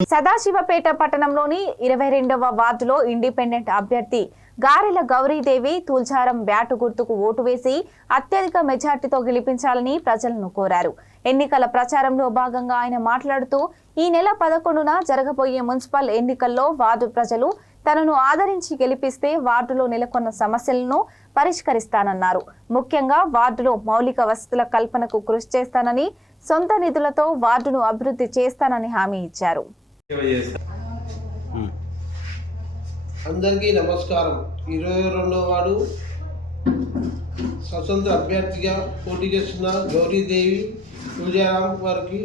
సదాశివపేట పట్టణంలోని 22వ వార్డులో ఇండిపెండెంట్ అభ్యర్థి గారెల గౌరీదేవి తుల్చారం బ్యాటు గుర్తుకు ఓటు వేసి అత్యధిక మెజార్టీతో గెలిపించాలని ప్రజలను కోరారు. ఎన్నికల ప్రచారంలో భాగంగా ఆయన మాట్లాడుతూ ఈ నెల 11న జరగబోయే మున్సిపల్ ఎన్నికల్లో వార్డు ప్రజలు తనను ఆదరించి గెలిపిస్తే వార్డులో నెలకొన్న సమస్యలను పరిష్కరిస్తానన్నారు. ముఖ్యంగా వార్డులో మౌలిక వసతుల కల్పనకు కృషి చేస్తానని, సొంత నిధులతో వార్డును అభివృద్ధి చేస్తానని హామీ ఇచ్చారు. అందరికీ నమస్కారం. 22వ వార్డు స్వతంత్ర అభ్యర్థిగా పోటీ చేస్తున్న గౌరీదేవి తుల్జారాం గారు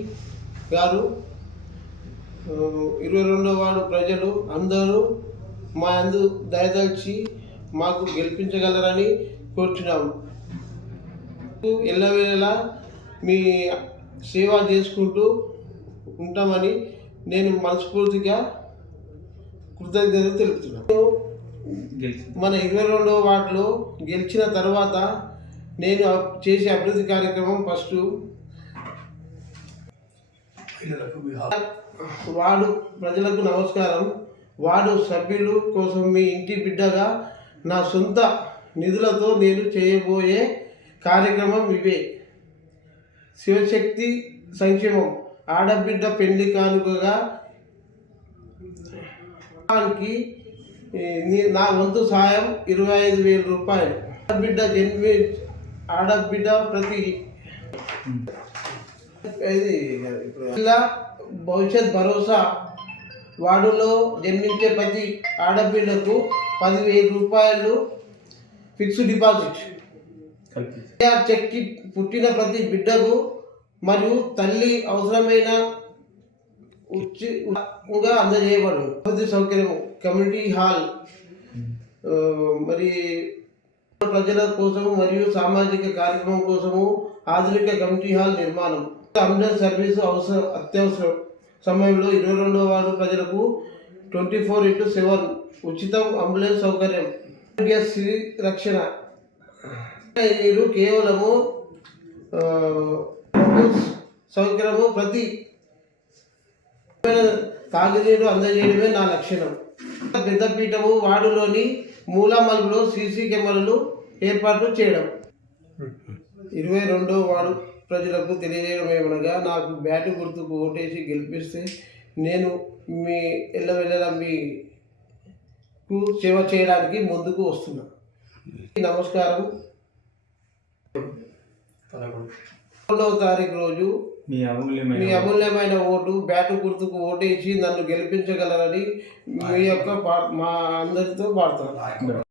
22వ వార్డు ప్రజలు అందరూ మా యందు దయదలిచి మాకు గెలిపించగలరని కోరుచున్నాము. ఎల్లవేళలా మీ సేవ చేసుకుంటూ ఉంటామని నేను మనస్ఫూర్తిగా కృతజ్ఞతలు తెలుపుతున్నాను. మన 22వ వార్డులో గెలిచిన తర్వాత నేను చేసే అభివృద్ధి కార్యక్రమం ఫస్ట్ వార్డు ప్రజలకు నమస్కారం. వార్డు సభ్యులు కోసం మీ ఇంటి బిడ్డగా నా సొంత నిధులతో నేను చేయబోయే కార్యక్రమం ఇవే: శివశక్తి సంక్షేమం, ఆడబిడ్డ పెళ్లి కానుకగా నా వంతు సాయం 25,000 రూపాయలు. ఆడబిడ్డ ప్రతి జిల్లా భవిష్యత్ భరోసా, వార్డులో జన్మించే ప్రతి ఆడబిడ్డకు 10,000 రూపాయలు ఫిక్స్డ్ డిపాజిట్. చెక్కి పుట్టిన ప్రతి బిడ్డకు మరియు తల్లి అవసరమైన అందజేయబడు. అభివృద్ధి సౌకర్యము, కమ్యూనిటీ హాల్, మరి ప్రజల కోసము మరియు సామాజిక కార్యక్రమం కోసము ఆధునిక కమ్యూనిటీ హాల్ నిర్మాణం. అంబులెన్స్ సర్వీసు అత్యవసరం సమయంలో 22వ వార్డు ప్రజలకు 24/7 ఉచిత అంబులెన్స్ సౌకర్యం. ఆరోగ్య శ్రీ రక్షణ నీరు కేవలము సౌకర్యము ప్రతి తాగునీరు అందజేయడమే నా లక్ష్యం. పెద్దపీఠము వార్డులోని మూల మలుపులో సీసీ కెమెరాలు ఏర్పాటు చేయడం. 22వ వార్డు ప్రజలకు తెలియజేయడం ఏమనగా, నాకు బ్యాటు గుర్తుకు ఓటేసి గెలిపిస్తే నేను మీ ఎల్లవెల్లలా మీకు సేవ చేయడానికి ముందుకు వస్తున్నా. నమస్కారం. 11వ తారీఖు రోజు మీ అమూల్యమైన ఓటు బ్యాటు గుర్తుకు ఓటేసి నన్ను గెలిపించగలరని మీ యొక్క మా అందరితో పాడతాను.